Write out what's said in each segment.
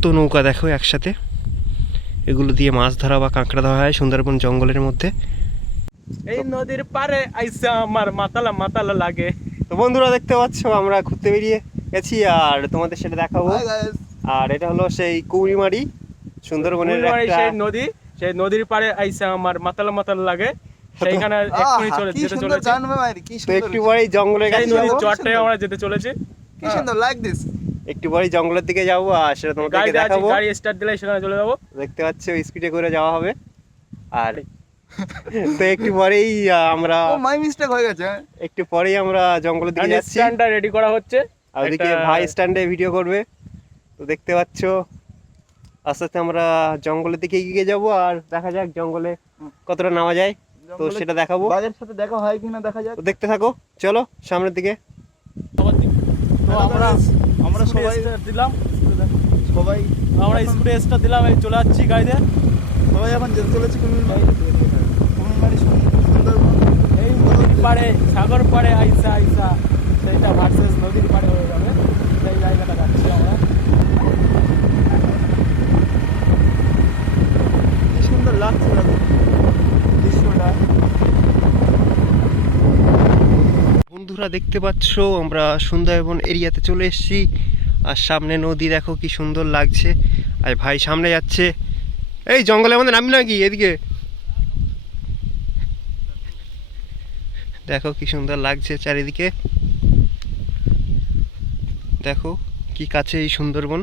কত নৌকা দেখো একসাথে। এগুলো দিয়ে মাছ ধরা বা কাঁকড়া ধরা হয় সুন্দরবন জঙ্গলের মধ্যে। এই নদীর পারে আইসা আমার মাতালা মাতালা লাগে। তো বন্ধুরা দেখতে পাচ্ছ আমরা ঘুরতে বেরিয়ে গেছি আর তোমাদের সেটা দেখাবো। আর এটা হলো সেই কৌরিমারি সুন্দরবনের একটা সেই নদী সেই নদীর পারে আইসা আমার মাতালা মাতালা লাগে। সেইখানে এক্ষুনি চলে যেতে সুন্দর চলেছে। কি তো সুন্দর একটু পরেই জঙ্গলের সেই কাছে নদীর যাব আমরা যেতে চলেছি। কি সুন্দর লাইক দিস একটু পরেই জঙ্গলের দিকে যাব আর সেটা তোমাদেরকে দেখাবো। গাড়ি স্টার্ট দিলে সেখানে চলে যাব। দেখতে পাচ্ছ স্পিডে করে যাওয়া হবে। আর তো একটু পরেই আমরা ও মাই মিস্টেক হয়ে গেছে একটু পরেই আমরা জঙ্গলের দিকে যাচ্ছি। স্ট্যান্ডটা রেডি করা হচ্ছে। আর ওদিকে ভাই স্ট্যান্ডে ভিডিও করবে। তো দেখতে পাচ্ছ আস্তে আস্তে আমরা জঙ্গলের দিকে এগিয়ে যাব আর দেখা যাক জঙ্গলে কতটা নামা যায়। তো সেটা দেখাবো। বাঘের সাথে দেখা হয় কিনা দেখা যাক। তো দেখতে থাকো চলো সামনের দিকে। তো আমরা আমরা সবাই দিলাম। সবাই আমরা স্কুটে স্টার দিলাম এই চলে যাচ্ছি গাড়িতে। সবাই এখন যেতে চলেছে কুমিরমারি কুমিরমারি সুন্দরবন। এই নদীর পাড়ে সাগর পাড়ে আইসা আইসা। সেইটা ভার্সেস নদীর পাড়ে হয়ে যাবে। সেই জায়গাটা যাচ্ছি আমরা। কি সুন্দর লাগছে দেখো দৃশ্যটা বন্ধুরা দেখতে পাচ্ছ, আমরা সুন্দরবন এরিয়াতে চলে এসেছি। আর সামনে নদী, দেখো কি সুন্দর লাগছে। আর ভাই সামনে যাচ্ছে। এই জঙ্গলে আমাদের নামি নাকি এদিকে? দেখো কি সুন্দর লাগছে চারিদিকে। দেখো কি কাছে এই সুন্দরবন।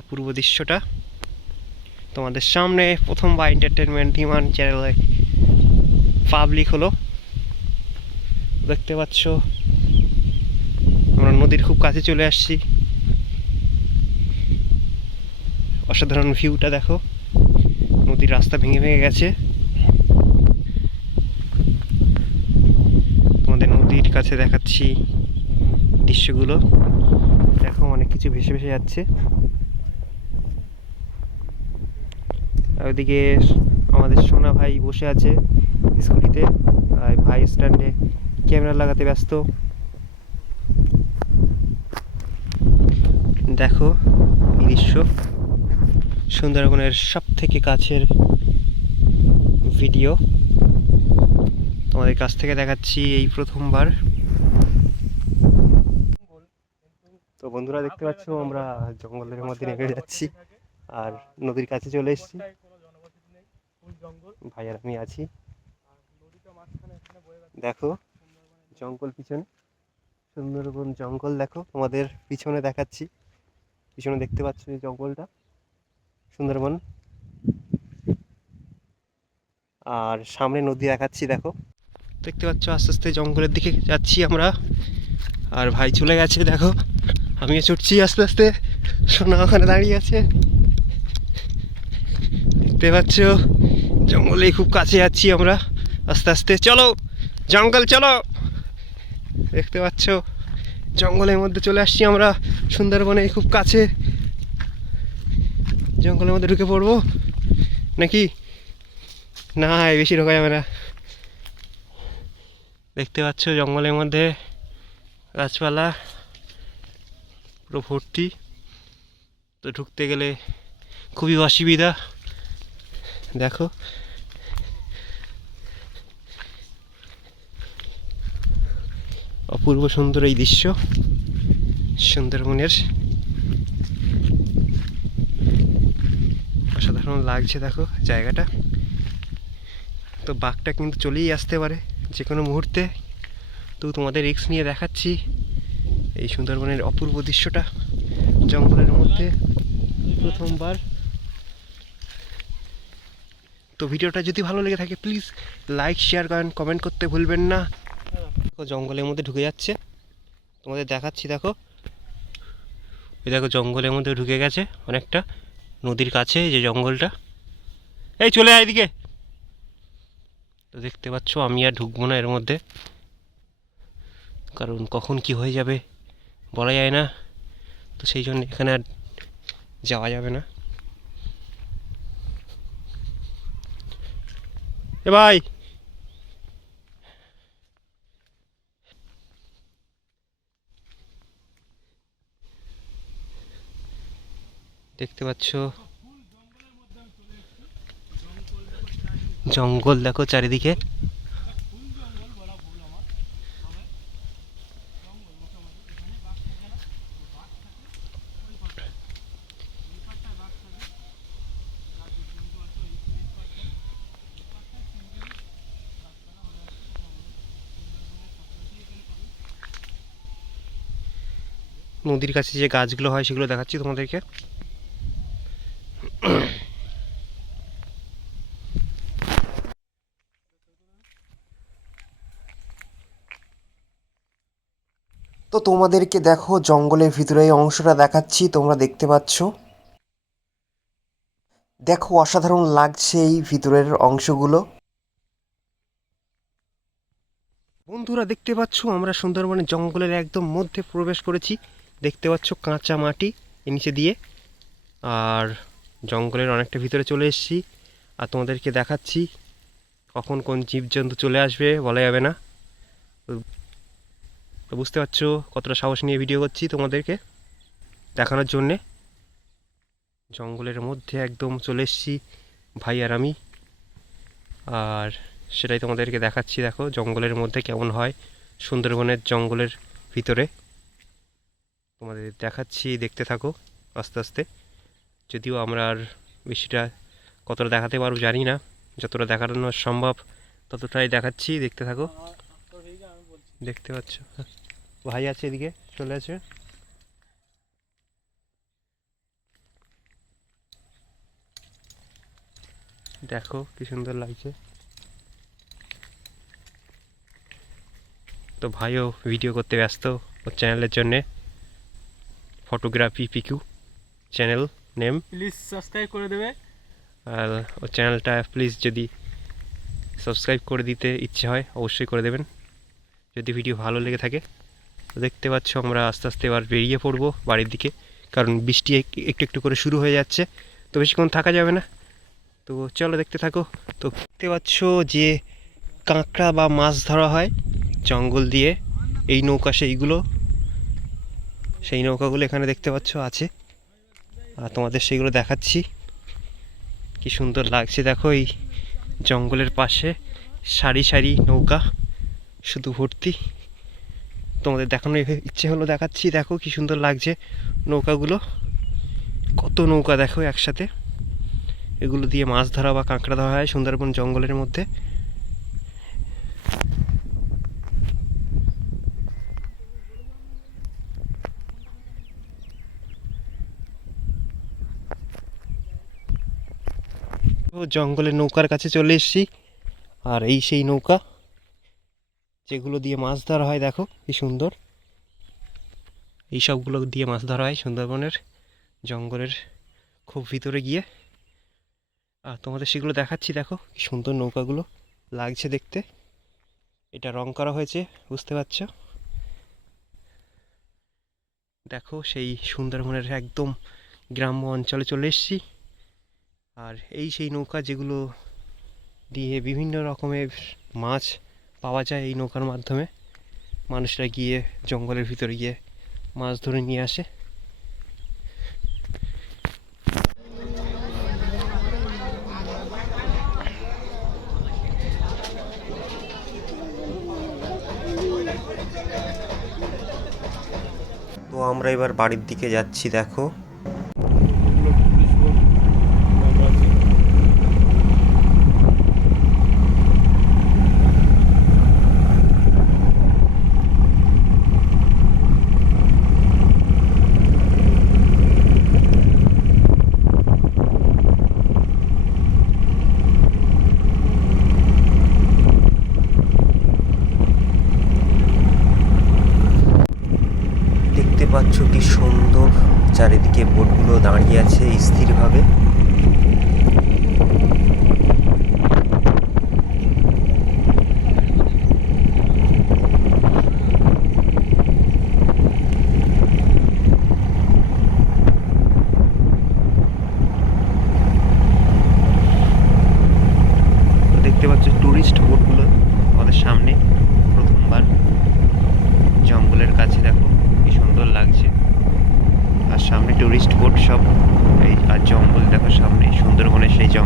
অপূর্ব দৃশ্যটা। তোমাদের সামনে প্রথম বা এন্টারটেনমেন্ট ডিমান্ড চ্যানেলে পাবলিক হলো। দেখতে পাচ্ছ। আমরা নদীর খুব কাছে চলে আসছি। অসাধারণ ভিউটা দেখো। নদীর রাস্তা ভেঙে ভেঙে গেছে। তোমাদের নদীর কাছে দেখাচ্ছি দৃশ্যগুলো। দেখো, অনেক কিছু ভেসে ভেসে যাচ্ছে। ওদিকে আমাদের সোনা ভাই বসে আছে স্কুটিতে। আর ভাই স্ট্যান্ডে ক্যামেরা লাগাতে ব্যস্ত। দেখো দৃশ্য সুন্দরবনের সব থেকে কাছের ভিডিও। তোমাদের কাছ থেকে দেখাচ্ছি এই প্রথমবার। তো বন্ধুরা দেখতে পাচ্ছ, আমরা জঙ্গলের মধ্যে নেমে যাচ্ছি আর নদীর কাছে চলে এসেছি। ভাই আর আমি আছি। দেখো জঙ্গল পিছনে। সুন্দরবন জঙ্গল দেখো, তোমাদের পিছনে দেখাচ্ছি। পিছনে দেখতে পাচ্ছ এই জঙ্গলটা, সুন্দরবন। আর সামনে নদী দেখাচ্ছি, দেখো। দেখতে পাচ্ছ, আস্তে আস্তে জঙ্গলের দিকে যাচ্ছি আমরা। আর ভাই চলে গেছে, দেখো। আমিও ছুটছি আস্তে আস্তে। সোনা ওখানে দাঁড়িয়ে আছে। দেখতে পাচ্ছ জঙ্গলে খুব কাছে যাচ্ছি আমরা। আস্তে আস্তে, চলো। জঙ্গল, চলো। দেখতে পাচ্ছ? জঙ্গলের মধ্যে চলে আসছি আমরা। সুন্দরবনে খুব কাছে। জঙ্গলের মধ্যে ঢুকে পড়ব। নাকি? না বেশি ঢোকা যাবে না। দেখতে পাচ্ছ জঙ্গলের মধ্যে গাছপালা, পুরো ভর্তি। তো ঢুকতে গেলে খুবই অসুবিধা। দেখো অপূর্ব সুন্দর এই দৃশ্য, সুন্দরবনের। অসাধারণ লাগছে দেখো জায়গাটা। তো বাঘটা কিন্তু চলেই আসতে পারে যে কোনো মুহূর্তে। তো তোমাদের রিক্স নিয়ে দেখাচ্ছি এই সুন্দরবনের অপূর্ব দৃশ্যটা জঙ্গলের মধ্যে প্রথমবার। তো ভিডিওটা যদি ভালো লেগে থাকে প্লিজ লাইক শেয়ার করেন কমেন্ট করতে ভুলবেন না। দেখো জঙ্গলের মধ্যে ঢুকে যাচ্ছে। তোমাদের দেখাচ্ছি, দেখো। এই দেখো, জঙ্গলের মধ্যে ঢুকে গেছে অনেকটা। নদীর কাছে যে জঙ্গলটা। এই চলে আয় এদিকে। তো দেখতে পাচ্ছ, আমি আর ঢুকবো না এর মধ্যে। কারণ কখন কি হয়ে যাবে বলা যায় না। তো সেই জন্য এখানে আর যাওয়া যাবে না। এ ভাই দেখতে পাচ্ছ। জঙ্গল দেখো চারিদিকে। নদীর কাছে যে গাছগুলো হয় সেগুলো দেখাচ্ছি তোমাদেরকে। তো তোমাদেরকে দেখো, জঙ্গলের ভিতরে এই অংশটা দেখাচ্ছি, তোমরা দেখতে পাচ্ছ। দেখো, অসাধারণ লাগছে এই ভিতরের অংশগুলো। বন্ধুরা, দেখতে পাচ্ছ, আমরা সুন্দরবনের জঙ্গলের একদম মধ্যে প্রবেশ করেছি। দেখতে পাচ্ছ, কাঁচা মাটি নিচে দিয়ে। আর জঙ্গলের অনেকটা ভিতরে চলে এসেছি। আর তোমাদেরকে দেখাচ্ছি, কখন কোন জীবজন্তু চলে আসবে, বলা যাবে না। তো- বুঝতে পারছ কতটা সাহস নিয়ে ভিডিও করছি তোমাদেরকে দেখানোর জন্যে। জঙ্গলের মধ্যে একদম চলে এসেছি ভাই আর আমি। আর সেটাই তোমাদেরকে দেখাচ্ছি, দেখো জঙ্গলের মধ্যে কেমন হয় সুন্দরবনের জঙ্গলের ভিতরে। তোমাদের দেখাচ্ছি, দেখতে থাকো আস্তে আস্তে। যদিও আমরা আর বেশিটা কতটা দেখাতে পারব জানি না, যতটা দেখানো সম্ভব ততটাই দেখাচ্ছি, দেখতে থাকো। দেখতে পাচ্ছ? ভাই আছে এদিকে চলে আছে দেখো কি সুন্দর লাগছে। তো ভাইও ভিডিও করতে ব্যস্ত ওর চ্যানেলের জন্যে। Photography Piku channel name please subscribe করে দেবে। আর ওর চ্যানেলটা প্লিজ যদি সাবস্ক্রাইব করে দিতে ইচ্ছে হয় অবশ্যই করে দেবেন। যদি ভিডিও ভালো লেগে থাকে। দেখতে পাচ্ছ আমরা আস্তে আস্তে এবার বেরিয়ে পড়ব বাড়ির দিকে। কারণ বৃষ্টি একটু একটু করে শুরু হয়ে যাচ্ছে। তো বেশিক্ষণ থাকা যাবে না। তো চলো দেখতে থাকো। তো দেখতে পাচ্ছ যে কাঁকড়া বা মাছ ধরা হয় জঙ্গল দিয়ে। এই নৌকা সেইগুলো, সেই নৌকাগুলো এখানে দেখতে পাচ্ছ আছে। আর তোমাদের সেইগুলো দেখাচ্ছি। কি সুন্দর লাগছে দেখো এই জঙ্গলের পাশে। সারি সারি নৌকা, শুধু ভর্তি। তোমাদের দেখানোর ইচ্ছে হলো দেখাচ্ছি। দেখো কি সুন্দর লাগছে নৌকাগুলো। কত নৌকা দেখো একসাথে। এগুলো দিয়ে মাছ ধরা বা কাঁকড়া ধরা হয় সুন্দরবন জঙ্গলের মধ্যে। জঙ্গলের নৌকার কাছে চলে এসেছি। আর এই সেই নৌকা। যেগুলো দিয়ে মাছ ধরা হয়, দেখো কি সুন্দর। এই সবগুলো দিয়ে মাছ ধরা হয় সুন্দরবনের জঙ্গলের খুব ভিতরে গিয়ে। আর তোমাদের সেগুলো দেখাচ্ছি, দেখো কি সুন্দর নৌকাগুলো লাগছে দেখতে। এটা রং করা হয়েছে, বুঝতে পারছ? দেখো সেই সুন্দরবনের একদম গ্রাম্য অঞ্চলে চলে এসেছি। আর এই সেই নৌকা যেগুলো দিয়ে বিভিন্ন রকমের মাছ পাওয়া যায় এই নৌকার মাধ্যমে। মানুষরা গিয়ে জঙ্গলের ভিতরে গিয়ে মাছ ধরে নিয়ে আসে। তো আমরা এবার বাড়ির দিকে যাচ্ছি, দেখো। পাচ্ছ কি সুন্দর চারিদিকে বোটগুলো দাঁড়িয়ে আছে স্থিরভাবে। দেখতে পাচ্ছ টুরিস্ট বোটগুলো আমাদের সামনে প্রথমবার জঙ্গলের কাছে দেখো কি সুন্দর লাগছে আর সামনে টুরিস্ট বোট সব এই যে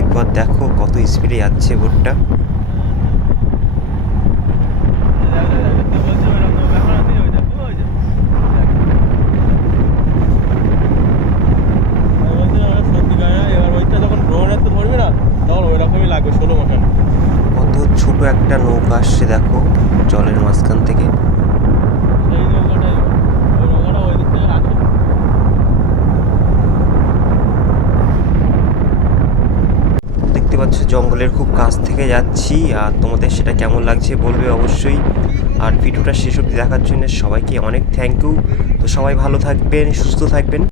একবার দেখো, কত স্পিডে যাচ্ছে বোটটা কত ছোট একটা নৌকা আসছে দেখো, জলের মাঝখান থেকে সেই নৌকাটাই ওই নৌকাটা ওই দিক থেকে আছে দেখতে পাচ্ছ জঙ্গলের খুব কাছ থেকে যাচ্ছি, আর তোমাদের সেটা কেমন লাগছে বলবে অবশ্যই। আর ভিডিওটা শেষ অবধি দেখার জন্য সবাইকে অনেক থ্যাংক ইউ তো সবাই ভালো থাকবেন, সুস্থ থাকবেন।